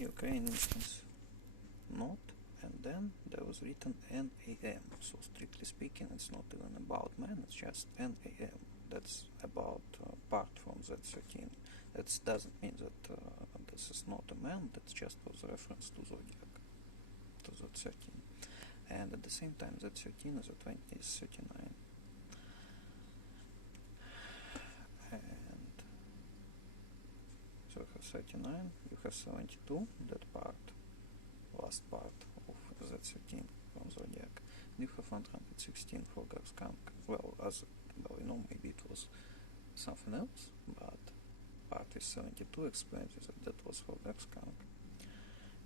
Ukraine instance not, and then there was written NAM, so strictly speaking it's not even about man, it's just NAM. That's about part from Z13. That doesn't mean that this is not a man, that's just was reference to Zodiac, to Z13. And at the same time Z13 is a 2039. And so you have 39, you have 72, that part, last part of Z13 from Zodiac. You have 116 for Garskhank. Well, maybe it was something else, but part is 72 explains that was for Garskhank.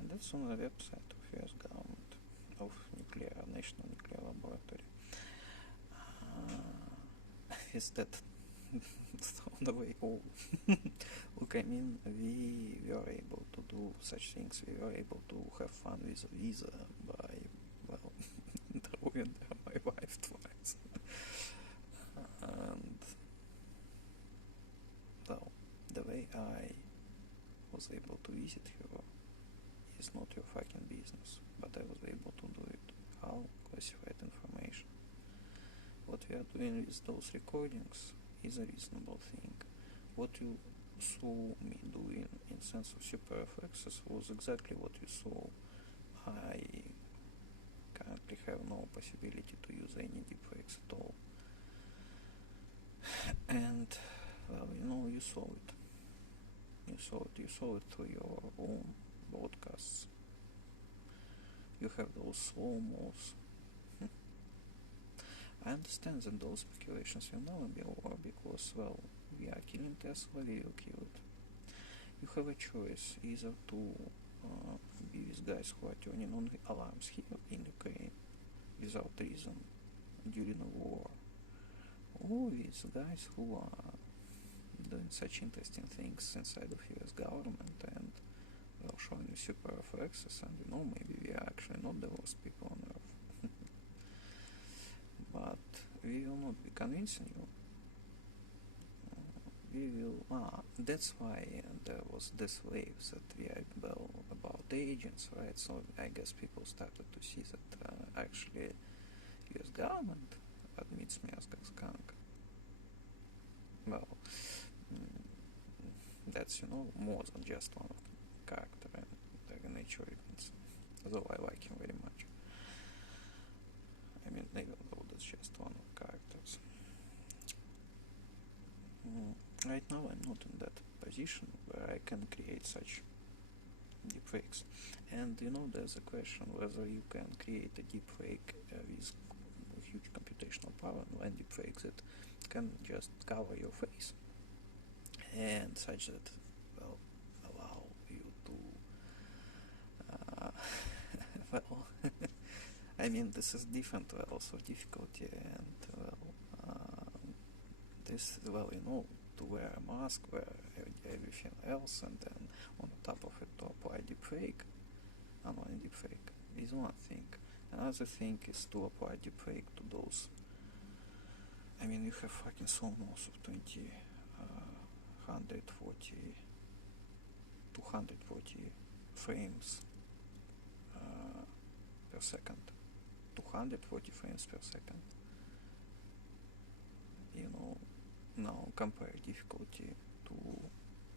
And that's on the website of US government, of National Nuclear Laboratory. Is that thrown away all? Look, I mean, we were able to do such things, we were able to have fun with a visa by, well, throwing my wife twice. And, well, the way I was able to visit her is not your fucking business, but I was able to do it. How? Classified information. What we are doing with those recordings is a reasonable thing. What you saw me doing in sense of SuperFX was exactly what you saw. I currently have no possibility to use any deepfakes at all. And, well, you saw it. You saw it through your own broadcasts. You have those slow-mos. I understand that those speculations will never be over because, well, we are killing Tesla, we will kill it. You have a choice either to be with guys who are turning on the alarms here in Ukraine without reason during a war, or with guys who are doing such interesting things inside of US government and, well, showing you SuperFXs, and maybe we are actually not the worst people on earth. But we will not be convincing you. We will. That's why there was this wave that we are about agents, right? So I guess people started to see that actually US government admits me as Garskhank. Well, that's more than just one of the character and the nature events. Though I like him very much. I mean, even though that's just one of the characters. Right now I'm not in that position where I can create such deepfakes. And there's a question whether you can create a deepfake with huge computational power, and deepfakes that can just cover your face and such that, well, allow you to well, I mean, this is different levels of difficulty, and this, well, to wear a mask, wear everything else, and then on top of it to apply deepfake, online deepfake, is one thing. Another thing is to apply deepfake to those. I mean, you have fucking slow-mos of 240 frames per second. 240 frames per second. Now compare difficulty to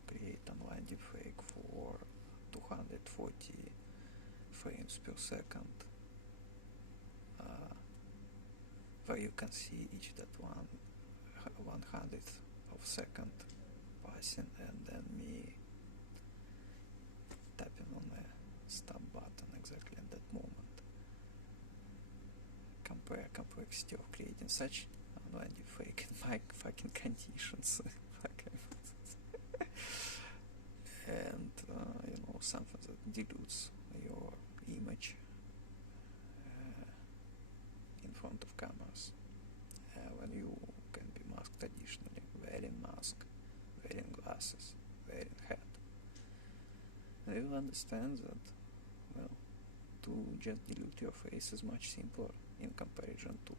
create online deepfake for 240 frames per second, where you can see each that 1/100th of second passing, and then me tapping on the stop button exactly at that moment. Compare complexity of creating such online deepfake in my fucking conditions. And something that dilutes your image in front of cameras when you can be masked additionally, wearing mask, wearing glasses, wearing hat. And you will understand that, well, to just dilute your face is much simpler in comparison to,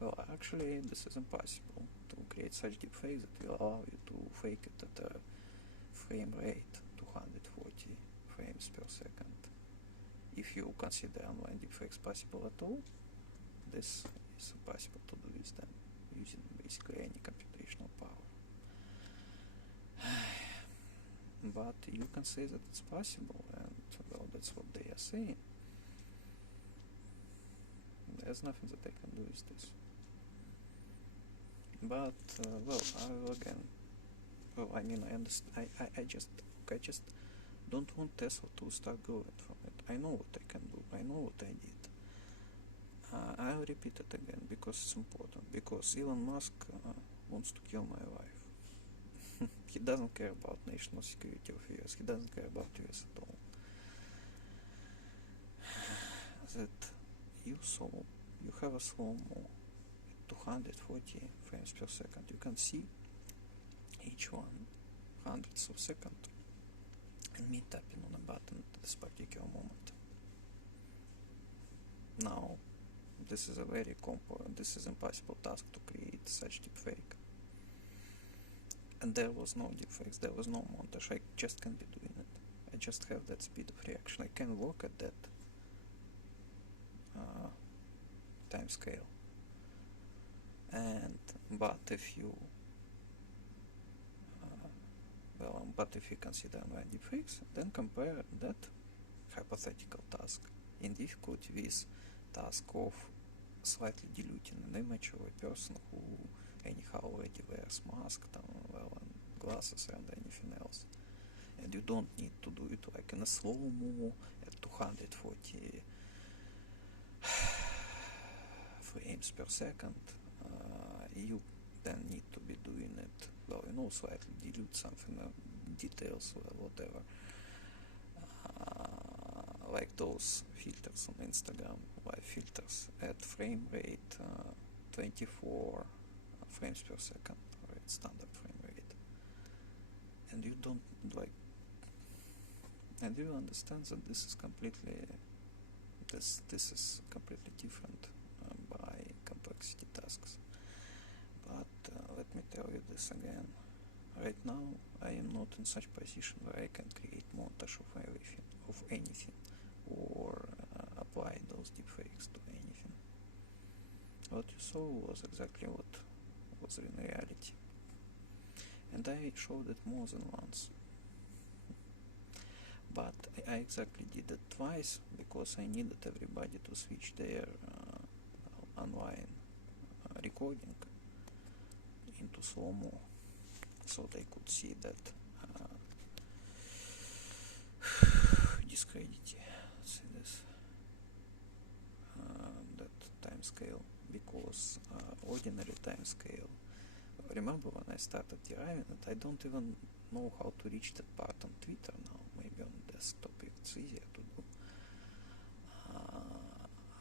well, actually this is impossible to create such deepfakes that will allow you to fake it at a frame rate 240 frames if you consider online deepfakes possible at all, this is possible to do with them using basically any computational power. But you can say that it's possible, and well, that's what they are saying. There's nothing that I can do with this. But well, I will again. Well, I mean, I understand. I just don't want Tesla to start growing from it. I know what I can do. I know what I did. I'll repeat it again because it's important. Because Elon Musk wants to kill my wife. He doesn't care about national security of US. He doesn't care about US at all. That you have a slow-mo at 240 frames per second. You can see each one hundredths of a second and me tapping on a button at this particular moment. Now, this is a very this is impossible task to create such deepfake. And there was no deepfakes, there was no montage. I just can't be doing it. I just have that speed of reaction. I can work at that time scale. But if you consider online deepfakes, then compare that hypothetical task in difficulty with task of slightly diluting an image of a person who anyhow already wears mask, and glasses and anything else. And you don't need to do it like in a slow-mo at 240 frames per second. You then need to be doing it, slightly dilute something, details or whatever. Like those filters on Instagram, live filters at frame rate 24 frames per second, or at standard frame rate. And you don't and you understand that this is completely different by complexity tasks. But let me tell you this again. Right now, I am not in such position where I can create montage of anything, or apply those deepfakes to anything. What you saw was exactly what was in reality. And I showed it more than once. But I exactly did it twice because I needed everybody to switch their online recording into slow-mo so they could see that discredit, see this, that time scale, because ordinary time scale, remember when I started deriving it, I don't even know how to reach that part on Twitter now. Maybe on desktop it's easier to do.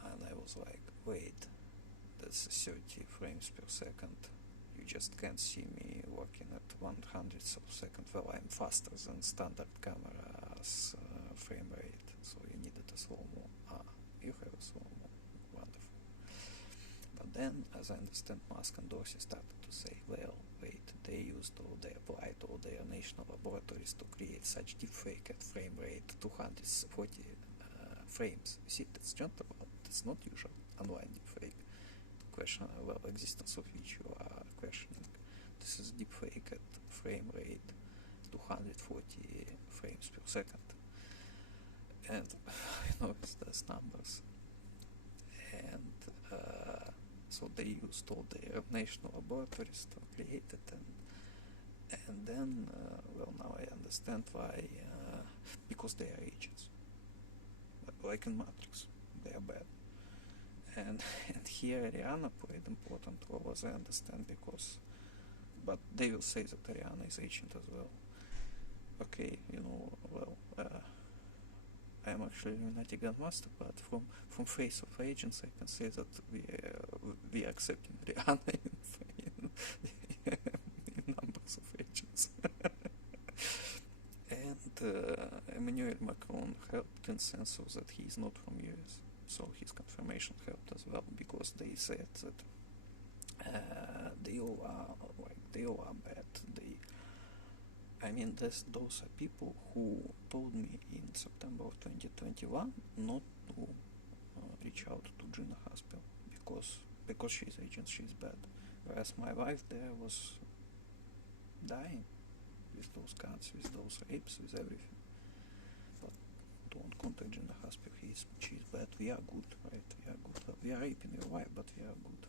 And I was like, wait, that's 30 frames per second. You just can't see me working at 1/100th of a second. Well, I'm faster than standard camera's frame rate, so you needed a slow-mo. You have a slow-mo. Wonderful. But then, as I understand, Musk and Dorsey started to say, well, wait, they applied all their national laboratories to create such deepfake at frame rate 240 frames. You see, that's not about, it's not usual online deepfake. Existence of which you are questioning. This is deepfake at frame rate 240 frames per second. And it's those numbers. And so they used all their national laboratories to create it, and then now I understand why, because they are agents, like in Matrix, they are bad. And here Ariana played important role, as I understand, but they will say that Ariana is agent as well. Okay, I am actually Illuminati Grandmaster, but from face of agents, I can say that we are accepting Rihanna in numbers of agents. And Emmanuel Macron helped in the sense of that he is not from US, so his confirmation helped as well, because they said that they all are bad. Those are people who told me in September of 2021 not reach out to Gina Haspel because she's agent, she's bad. Whereas my wife there was dying with those cuts, with those rapes, with everything. But don't contact Gina Haspel, she's bad. We are good, right? We are good. We are raping your wife, but we are good.